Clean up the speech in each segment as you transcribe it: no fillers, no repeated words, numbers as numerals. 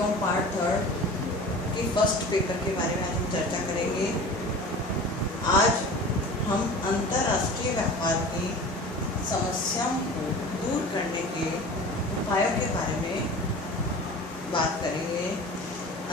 BCom part third की first paper के बारे में आज हम चर्चा करेंगे। आज हम अंतर्राष्ट्रीय व्यापार की समस्याओं को दूर करने के उपायों के बारे में बात करेंगे।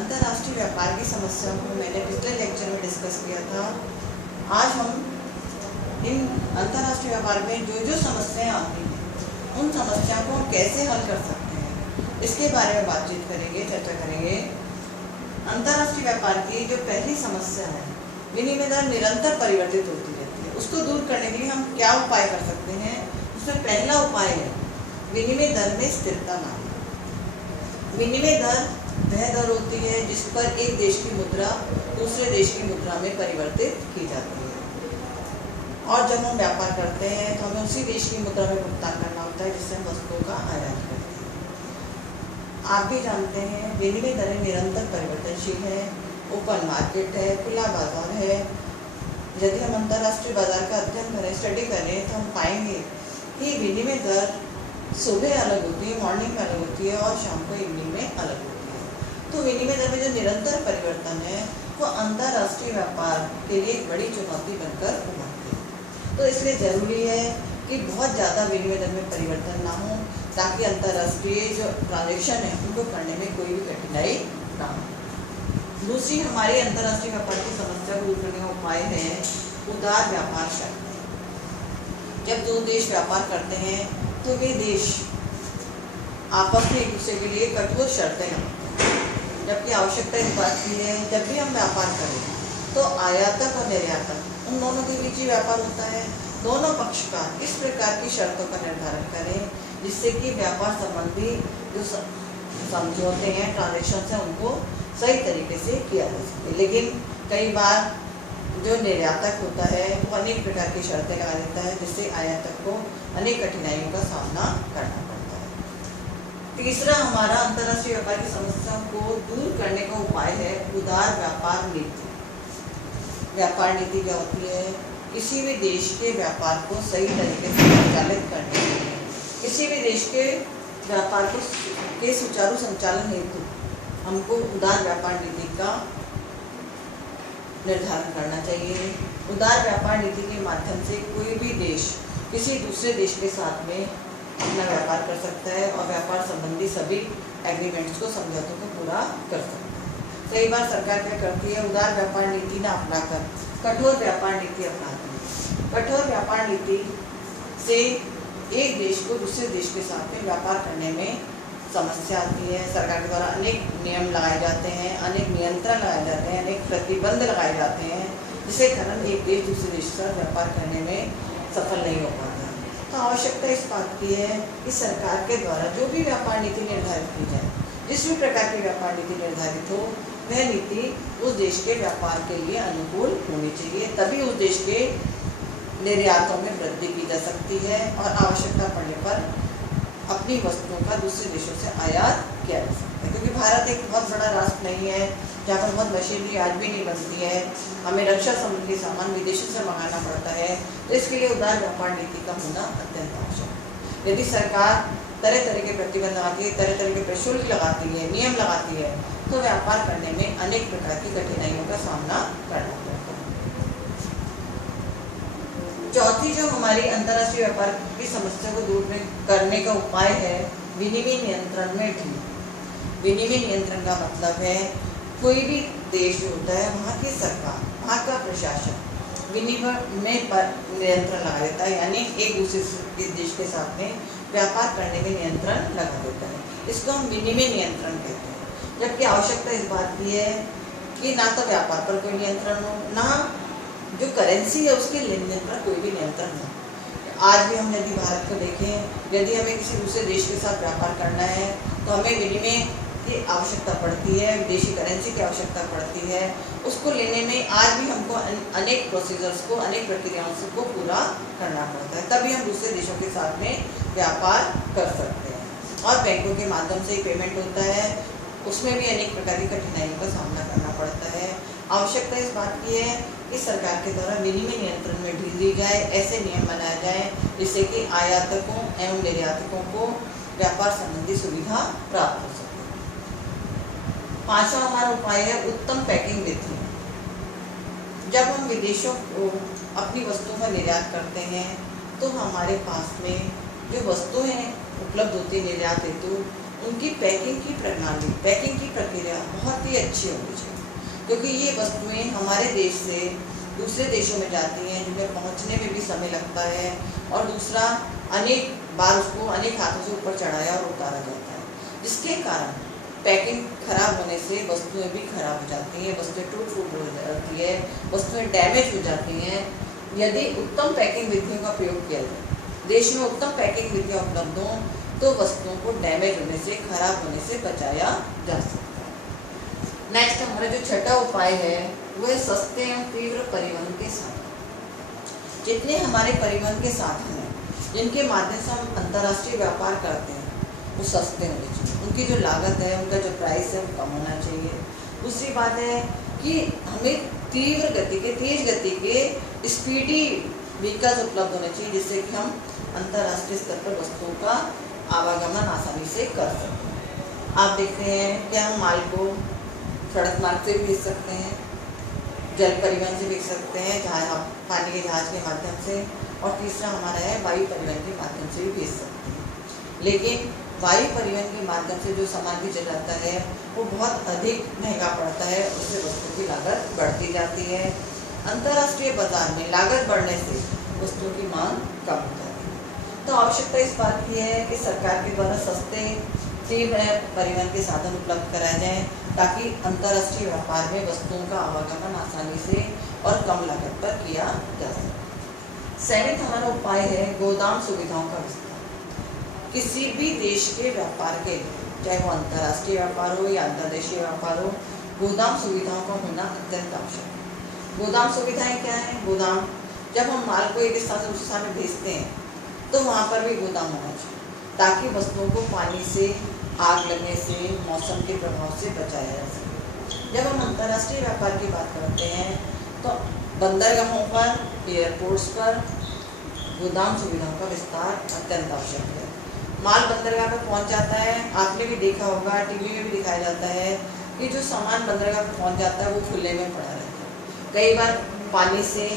अंतर्राष्ट्रीय व्यापार की समस्याओं को मैंने पिछले लेक्चर में डिस्कस किया था। आज हम इन अंतर्राष्ट्रीय व्यापार में जो समस्याएं आती हैं उन समस्याओं को कैसे हल कर सकते हैं इसके बारे में बातचीत करेंगे, चर्चा करेंगे। अंतर्राष्ट्रीय व्यापार की जो पहली समस्या है, विनिमय दर निरंतर परिवर्तित होती रहती है, उसको दूर करने के लिए हम क्या उपाय कर सकते हैं। उसमें पहला उपाय है विनिमय दर में स्थिरता लाना। विनिमय दर वह दर होती है जिस पर एक देश की मुद्रा दूसरे देश की मुद्रा में परिवर्तित की जाती है, और जब हम व्यापार करते हैं तो हमें उसी देश की मुद्रा में भुगतान करना होता है जिससे हम वस्तुओं का आयात करते हैं। आप भी जानते हैं विनिमय दरें निरंतर परिवर्तनशील है, ओपन मार्केट है, खुला बाजार है। यदि हम अंतर्राष्ट्रीय बाजार का अध्ययन करें, स्टडी करें, तो हम पाएंगे कि विनिमय दर सुबह अलग होती है, मॉर्निंग में अलग होती है और शाम को इवनिंग में अलग होती है। तो विनिमय दर में जो निरंतर परिवर्तन है वो अंतर्राष्ट्रीय व्यापार के लिए एक बड़ी चुनौती बनकर उभरती है। तो इसलिए ज़रूरी है कि बहुत ज़्यादा विनिमय दर में परिवर्तन ना हो, ताकि अंतर्राष्ट्रीय जो ट्रांजेक्शन है उनको करने में कोई भी कठिनाई ना हो। दूसरी हमारी अंतर्राष्ट्रीय व्यापार की समस्या को दूर करने का उपाय है उदार व्यापार शर्तें। जब दो देश व्यापार करते हैं तो वे देश आपस में एक दूसरे के लिए कठोर शर्तें लगाते हैं, जबकि आवश्यकता इस बात की है जब भी हम व्यापार करें तो आयातक और निर्यातक उन दोनों के बीच ही व्यापार होता है। दोनों पक्षकार इस प्रकार की शर्तों का निर्धारण करें जिससे कि व्यापार संबंधी जो समझौते हैं, ट्रांजेक्शन हैं, उनको सही तरीके से किया जा सके। लेकिन कई बार जो निर्यातक होता है वो अनेक प्रकार की शर्तें लगा देता है जिससे आयातक को अनेक कठिनाइयों का सामना करना पड़ता है। तीसरा हमारा अंतर्राष्ट्रीय व्यापार की समस्याओं को दूर करने का उपाय है उदार व्यापार नीति। व्यापार नीति क्या होती है? किसी भी देश के व्यापार को सही तरीके से संचालित करने के लिए, किसी भी देश के व्यापार के सुचारू संचालन हेतु हमको उदार व्यापार नीति का निर्धारण करना चाहिए। उदार व्यापार नीति के माध्यम से कोई भी देश किसी दूसरे देश के साथ में अपना व्यापार कर सकता है और व्यापार संबंधी सभी एग्रीमेंट्स को, समझौतों को पूरा कर सकता है। कई बार सरकार क्या करती है, उदार व्यापार नीति न अपनाकर कठोर व्यापार नीति अपनाती है। कठोर व्यापार नीति से एक देश को दूसरे देश के साथ में व्यापार करने में समस्या आती है। सरकार के द्वारा अनेक नियम लगाए जाते हैं, अनेक नियंत्रण लगाए जाते हैं, अनेक प्रतिबंध लगाए जाते हैं, जिसके कारण एक देश दूसरे देश के साथ व्यापार करने में सफल नहीं हो पाता। तो आवश्यकता इस बात की है कि सरकार के द्वारा जो भी व्यापार नीति निर्धारित की जाए, जिस भी प्रकार की व्यापार नीति निर्धारित हो, वह नीति उस देश के व्यापार के लिए अनुकूल होनी चाहिए। तभी उस देश के निर्यातों में वृद्धि की जा सकती है और आवश्यकता पड़ने पर अपनी वस्तुओं का दूसरे देशों से आयात किया जा सकता है। क्योंकि भारत एक बहुत बड़ा राष्ट्र नहीं है जहाँ पर बहुत मशीनरी आज भी नहीं बनती है, हमें रक्षा संबंधी सामान विदेशों से मंगाना पड़ता है। तो इसके लिए उदार व्यापार नीति का होना अत्यंत आवश्यक है। यदि सरकार तरह तरह के प्रतिबंध लगाती है, तरह तरह के प्रशुल्क लगाती है, नियम लगाती है, तो व्यापार करने में अनेक प्रकार की कठिनाइयों का सामना करना पड़ता है। चौथी जो हमारी अंतर्राष्ट्रीय व्यापार की समस्या को दूर करने का उपाय है विनिमय नियंत्रण में ढील। विनिमय नियंत्रण का मतलब है कोई भी देश जो होता है वहाँ की सरकार, वहाँ का प्रशासन विनिमय पर नियंत्रण लगा देता है, यानी एक दूसरे देश के साथ में व्यापार करने में नियंत्रण लगा देता है। इसको हम विनिमय नियंत्रण कहते हैं। जबकि आवश्यकता इस बात की है कि ना तो व्यापार पर कोई नियंत्रण हो, ना जो करेंसी है उसके लेन देन पर कोई भी नियंत्रण हो। आज भी हम यदि भारत को देखें, यदि हमें किसी दूसरे देश के साथ व्यापार करना है तो हमें विनिमय की आवश्यकता पड़ती है, विदेशी करेंसी की आवश्यकता पड़ती है। उसको लेने में आज भी हमको अनेक प्रोसीजर्स को, अनेक प्रक्रियाओं को पूरा करना पड़ता है, तभी हम दूसरे देशों के साथ में व्यापार कर सकते हैं। और बैंकों के माध्यम से ही पेमेंट होता है, उसमें भी अनेक प्रकार की कठिनाइयों का सामना करना पड़ता है। आवश्यकता इस बात की है कि सरकार के द्वारा विनिमय नियंत्रण में ढील दी जाए, ऐसे नियम बनाए जाए जिससे कि आयातकों एवं निर्यातकों को व्यापार संबंधी सुविधा प्राप्त हो सके। पांचवा हमारा उपाय है उत्तम पैकिंग विधि। जब हम विदेशों को अपनी वस्तुओं का निर्यात करते हैं तो हमारे पास में जो वस्तुएं उपलब्ध होती है निर्यात हेतु, उनकी पैकिंग की प्रणाली, पैकिंग की प्रक्रिया बहुत ही अच्छी होनी चाहिए, क्योंकि ये वस्तुएं हमारे देश से दूसरे देशों में जाती हैं जिनमें पहुंचने में भी समय लगता है, और दूसरा अनेक बार उसको अनेक हाथों से ऊपर चढ़ाया और उतारा जाता है, जिसके कारण पैकिंग खराब होने से वस्तुएं भी खराब हो जाती हैं, वस्तुएं टूट फूट हो जाती है, वस्तुएं डैमेज हो जाती हैं। यदि उत्तम पैकिंग विधियों का प्रयोग किया जाए, देश में उत्तम पैकिंग विधियाँ उपलब्ध हों, तो वस्तुओं को डैमेज होने से, खराब होने से बचाया जा सकता है। नेक्स्ट हमारा जो छठा उपाय है वो है सस्ते एवं तीव्र परिवहन के साधन। जितने हमारे परिवहन के साधन हैं जिनके माध्यम से हम अंतर्राष्ट्रीय व्यापार करते हैं वो सस्ते होने चाहिए, उनकी जो लागत है, उनका जो प्राइस है वो कम होना चाहिए। दूसरी बात है कि हमें तीव्र गति के, तेज गति के स्पीडी व्हीकल्स उपलब्ध होने चाहिए, जिससे कि हम अंतर्राष्ट्रीय स्तर पर वस्तुओं का आवागमन आसानी से कर सकते हैं। आप देखते हैं कि हम माल को सड़क मार्ग से भेज सकते हैं, जल परिवहन से भेज सकते हैं, जहाज पानी के जहाज के माध्यम से, और तीसरा हमारा है वायु परिवहन के माध्यम से भी भेज सकते हैं। लेकिन वायु परिवहन के माध्यम से जो सामान भेजा जाता है वो बहुत अधिक महंगा पड़ता है, उससे वस्तु की लागत बढ़ती जाती है। अंतर्राष्ट्रीय बाजार में लागत बढ़ने से वस्तुओं की मांग कम हो जाती है। तो आवश्यकता इस बात की है कि सरकार के द्वारा सस्ते तीव्र परिवहन के साधन उपलब्ध कराए जाएं, ताकि अंतर्राष्ट्रीय व्यापार में वस्तुओं का आवागमन आसानी से और कम लागत पर किया जा सके। सेवेंथ हमारा उपाय है गोदाम सुविधाओं का विस्तार। किसी भी देश के व्यापार के लिए, चाहे वो अंतर्राष्ट्रीय व्यापार हो या अंतर्देशीय व्यापार हो, गोदाम सुविधाओं का होना अत्यंत आवश्यक है। गोदाम सुविधाएं क्या है? गोदाम, जब हम माल को एक स्थान से दूसरे स्थान में भेजते हैं तो वहाँ पर भी गोदाम होना चाहिए, ताकि वस्तुओं को पानी से, आग लगने से, मौसम के प्रभाव से बचाया जा सके। जब हम अंतर्राष्ट्रीय व्यापार की बात करते हैं तो बंदरगाहों पर, एयरपोर्ट्स पर गोदाम सुविधाओं का विस्तार अत्यंत आवश्यक है। माल बंदरगाह पर पहुंच जाता है, आपने भी देखा होगा, टीवी में भी दिखाया जाता है कि जो सामान बंदरगाह पर पहुंच जाता है वो खुले में पड़ा रहता है। कई बार पानी से,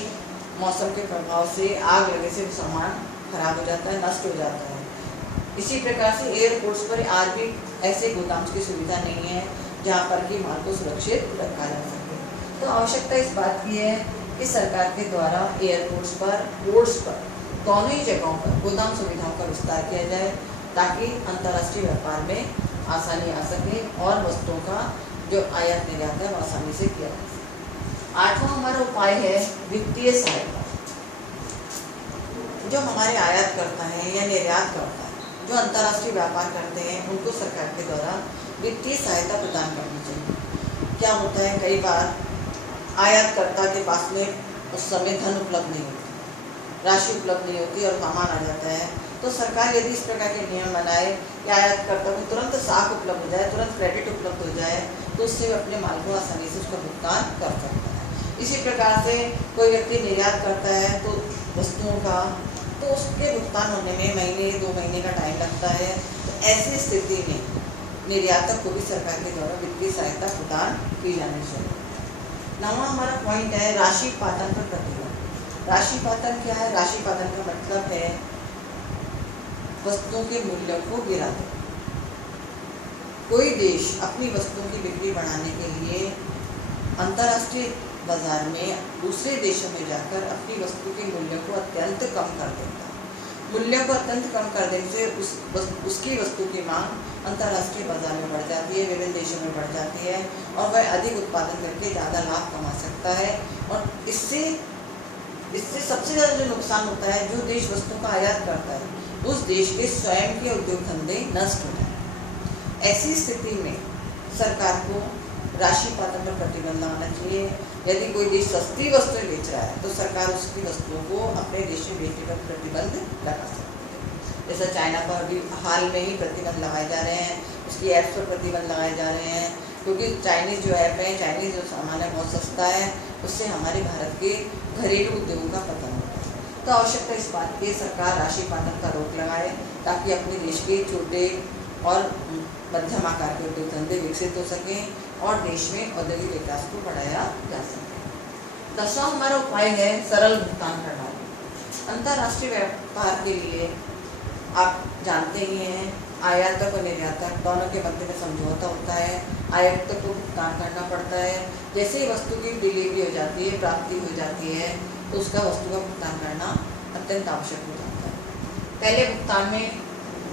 मौसम के प्रभाव से, आग लगने से वो सामान खराब हो जाता है, नष्ट हो जाता है। इसी प्रकार से एयरपोर्ट्स पर आज भी ऐसे गोदाम की सुविधा नहीं है जहाँ पर कि माल को सुरक्षित रखा जा सके। तो आवश्यकता इस बात की है कि सरकार के द्वारा एयरपोर्ट्स पर, पोर्ट्स पर, दोनों ही जगहों पर गोदाम सुविधाओं का विस्तार किया जाए, ताकि अंतर्राष्ट्रीय व्यापार में आसानी आ सके और वस्तुओं का जो आयात निर्यात है वो आसानी से किया जा सके। आठवां हमारा उपाय है वित्तीय सहायता। जो हमारे आयात करता है या निर्यात करता है, जो अंतर्राष्ट्रीय व्यापार करते हैं, उनको सरकार के द्वारा वित्तीय सहायता प्रदान करनी चाहिए। क्या होता है, कई बार आयातकर्ता के पास में उस समय धन उपलब्ध नहीं होती, राशि उपलब्ध नहीं होती और सामान आ जाता है, तो सरकार यदि इस प्रकार के नियम बनाए कि आयातकर्ता को तुरंत साख उपलब्ध हो जाए, तुरंत क्रेडिट उपलब्ध हो जाए, तो उससे अपने माल को आसानी से उसका भुगतान कर सकता है। इसी प्रकार से कोई व्यक्ति निर्यात करता है तो वस्तुओं का, तो उसके भुगतान होने में महीने 2 महीने का टाइम लगता है। तो ऐसी स्थिति में निर्यातक को भी सरकार के द्वारा वित्तीय सहायता प्रदान की जानी चाहिए। नौवां हमारा पॉइंट है राशि पातन पर प्रतिबंध। राशि पातन क्या है? राशि पातन का मतलब है वस्तुओं के मूल्य को गिरा देना। कोई देश अपनी वस्तुओं की बिक्री बढ़ाने के लिए अंतर्राष्ट्रीय बाजार में दूसरे देशों में जाकर अपनी वस्तु के मूल्य को अत्यंत कम कर देता है। मूल्य को अत्यंत कम कर देने से उसकी वस्तु की मांग अंतर्राष्ट्रीय बाजार में बढ़ जाती है, विभिन्न देशों में बढ़ जाती है, और वह अधिक उत्पादन करके ज़्यादा लाभ कमा सकता है। और इससे सबसे ज़्यादा जो नुकसान होता है, जो देश वस्तु का आयात करता है उस देश के स्वयं के उद्योग धंधे नष्ट हो जाए। ऐसी स्थिति में सरकार को राशि पातन पर प्रतिबंध लगाना चाहिए। यदि कोई देश सस्ती वस्तुएं बेच रहा है तो सरकार उसकी वस्तुओं को अपने देश में बेचने पर प्रतिबंध लगा सकती है। जैसे चाइना पर अभी हाल में ही प्रतिबंध लगाए जा रहे हैं, उसकी ऐप्स पर प्रतिबंध लगाए जा रहे हैं, क्योंकि चाइनीज़ जो ऐप है, चाइनीज़ जो सामान है बहुत सस्ता है, उससे हमारे भारत के घरेलू उद्योगों का पतन होता है। तो आवश्यकता इस बात की सरकार राशि पातन का रोक लगाए, ताकि अपने देश के छोटे और मध्यम आकार के उद्योग धंधे विकसित हो सकें और देश में औद्योगिक विकास को बढ़ाया जा सके। 10वां हमारा उपाय है सरल भुगतान प्रणाली। अंतर्राष्ट्रीय व्यापार के लिए आप जानते ही हैं, आयातक और निर्यातक दोनों के मध्य में समझौता होता है। आयातक को भुगतान करना पड़ता है। जैसे ही वस्तु की डिलीवरी हो जाती है, प्राप्ति हो जाती है, तो उसका वस्तु का भुगतान करना अत्यंत आवश्यक हो जाता है। पहले भुगतान में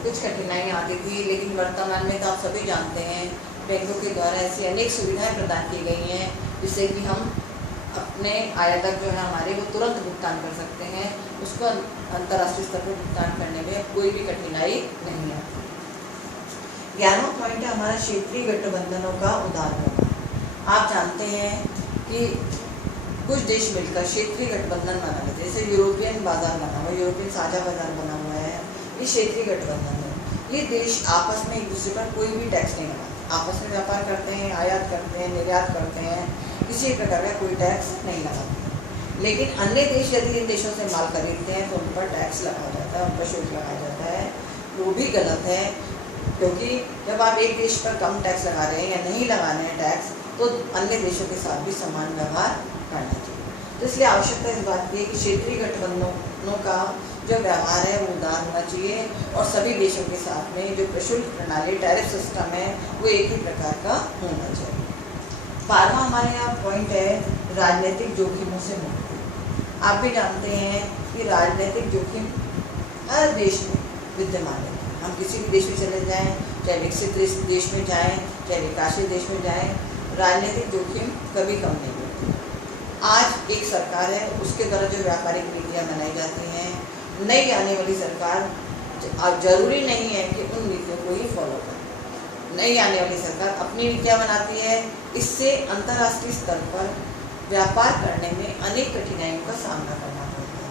कुछ कठिनाइयाँ आती थी, लेकिन वर्तमान में तो आप सभी जानते हैं बैंकों के द्वारा ऐसी अनेक सुविधाएं प्रदान की गई हैं जिससे कि हम अपने आयातक जो है हमारे, वो तुरंत भुगतान कर सकते हैं। उसको अंतर्राष्ट्रीय स्तर पर भुगतान करने में कोई भी कठिनाई नहीं आती। 11वां पॉइंट है हमारा क्षेत्रीय गठबंधनों का उदाहरण। आप जानते हैं कि कुछ देश मिलकर क्षेत्रीय गठबंधन बना लेते हैं। जैसे यूरोपियन बाजार बना हुआ, यूरोपियन साझा बाजार बना हुआ है, ये क्षेत्रीय गठबंधन है। ये देश आपस में एक दूसरे पर कोई भी टैक्स नहीं लगाते, आपस में व्यापार करते हैं, आयात करते हैं, निर्यात करते हैं, किसी प्रकार का कोई टैक्स नहीं लगाते। लेकिन अन्य देश यदि इन देशों से माल खरीदते हैं तो उन पर टैक्स लगाया जाता है, उन पर शुल्क लगाया जाता है। वो भी गलत है, क्योंकि जब आप एक देश पर कम टैक्स लगा रहे हैं या नहीं लगा रहे हैं टैक्स, तो अन्य देशों के साथ भी समान व्यवहार करना चाहिए। तो इसलिए आवश्यकता इस बात की है कि क्षेत्रीय गठबंधनों का जो व्यवहार है वो उदार होना चाहिए और सभी देशों के साथ में जो प्रशुल्क प्रणाली, टैरिफ सिस्टम है, वो एक ही प्रकार का होना चाहिए। 12वां हमारे यहाँ पॉइंट है राजनीतिक जोखिमों से मुक्ति। आप भी जानते हैं कि राजनीतिक जोखिम हर देश में विद्यमान है। हम किसी भी देश में चले जाएं, चाहे विकसित देश में जाएं, चाहे विकासशील देश में जाएं, राजनीतिक जोखिम कभी कम नहीं होती। आज एक सरकार है, उसके द्वारा जो व्यापारिक नीतियाँ बनाई जाती हैं, नई आने वाली सरकार जरूरी नहीं है कि उन नीतियों को ही फॉलो करे। नई आने वाली सरकार अपनी नीतियाँ बनाती है। इससे अंतर्राष्ट्रीय स्तर पर व्यापार करने में अनेक कठिनाइयों का सामना करना पड़ता है।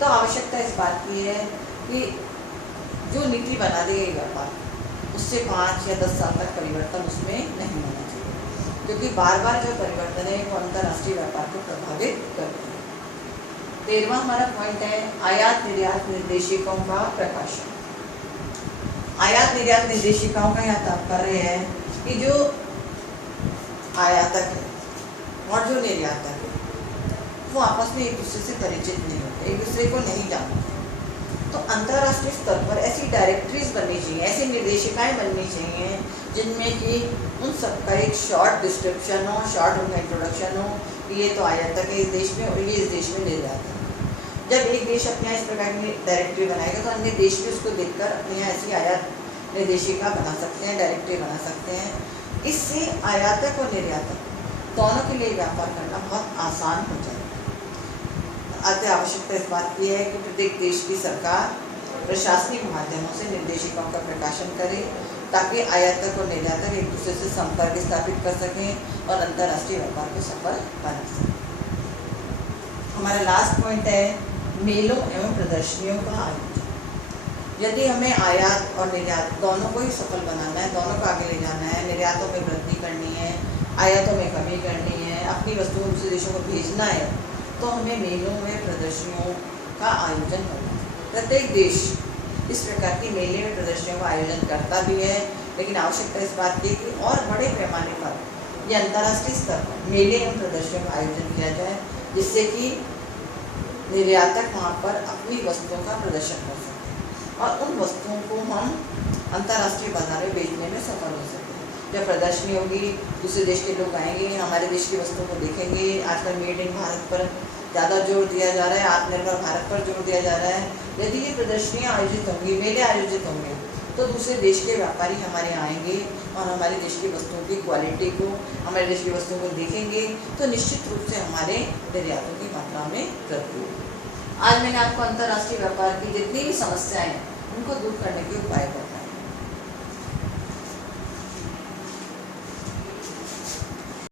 तो आवश्यकता इस बात की है कि जो नीति बना दी गई व्यापार, उससे 5 या 10 साल तक परिवर्तन उसमें नहीं होना चाहिए, क्योंकि बार बार जो परिवर्तन है वो अंतर्राष्ट्रीय व्यापार को प्रभावित करते हैं। 13वां हमारा पॉइंट है आयात निर्यात निर्देशिकाओं का प्रकाशन। आयात निर्यात निर्देशिकाओं का यहाँ तात्पर्य है कि जो आयातक है और जो निर्यातक है वो आपस में एक दूसरे से परिचित नहीं होते, एक दूसरे को नहीं जानते। तो अंतर्राष्ट्रीय स्तर पर ऐसी डायरेक्टरीज बननी चाहिए, ऐसी निर्देशिकाएं बननी चाहिए जिनमें कि उन सबका एक शॉर्ट डिस्क्रिप्शन हो, शॉर्ट उनका इंट्रोडक्शन हो कि ये तो आयातक है इस देश में और ये इस देश में निर्यातक है। जब एक देश अपने यहाँ इस प्रकार की डायरेक्टरी बनाएगा तो अन्य देश भी उसको देखकर अपने यहाँ ऐसी आयात निर्देशिका बना सकते हैं, डायरेक्टरी बना सकते हैं। इससे आयातक और निर्यातक दोनों के लिए व्यापार करना बहुत आसान हो जाएगा। अतः आवश्यकता इस बात की है कि प्रत्येक देश की सरकार प्रशासनिक माध्यमों से निर्देशिकाओं का प्रकाशन करे ताकि आयातक और निर्यातक एक दूसरे से संपर्क स्थापित कर सकें और अंतर्राष्ट्रीय व्यापार को सफल बना सकें। हमारा लास्ट पॉइंट है मेलों एवं प्रदर्शनियों का आयोजन। यदि हमें आयात और निर्यात दोनों को ही सफल बनाना है, दोनों को आगे ले जाना है, निर्यातों में वृद्धि करनी है, आयातों में कमी करनी है, अपनी वस्तुओं दूसरे देशों को भेजना है, तो हमें मेलों में प्रदर्शनियों का आयोजन करना है। प्रत्येक देश इस प्रकार की मेले में प्रदर्शनियों का आयोजन करता भी है, लेकिन आवश्यकता इस बात की कि और बड़े पैमाने पर या अंतर्राष्ट्रीय स्तर पर मेले एवं प्रदर्शनियों का आयोजन किया जाए, जिससे कि निर्यातक वहाँ पर अपनी वस्तुओं का प्रदर्शन कर सकें और उन वस्तुओं को हम अंतर्राष्ट्रीय बाजार में बेचने में सफल हो सकें। जब प्रदर्शनी होगी, दूसरे देश के लोग आएंगे, हमारे देश की वस्तुओं को देखेंगे। आजकल मेड इन भारत पर ज़्यादा जोर दिया जा रहा है, आत्मनिर्भर भारत पर जोर दिया जा रहा है। यदि ये प्रदर्शनियाँ आयोजित होंगी, मेले आयोजित होंगे, तो दूसरे देश के व्यापारी हमारे यहाँ आएंगे और हमारे देश की वस्तुओं की क्वालिटी को, हमारे देश की वस्तुओं को देखेंगे, तो निश्चित रूप से हमारे निर्यातों की मात्रा में वृद्धि होगी। आज मैंने आपको अंतर्राष्ट्रीय व्यापार की जितनी भी समस्याएं हैं उनको दूर करने के उपाय बताए।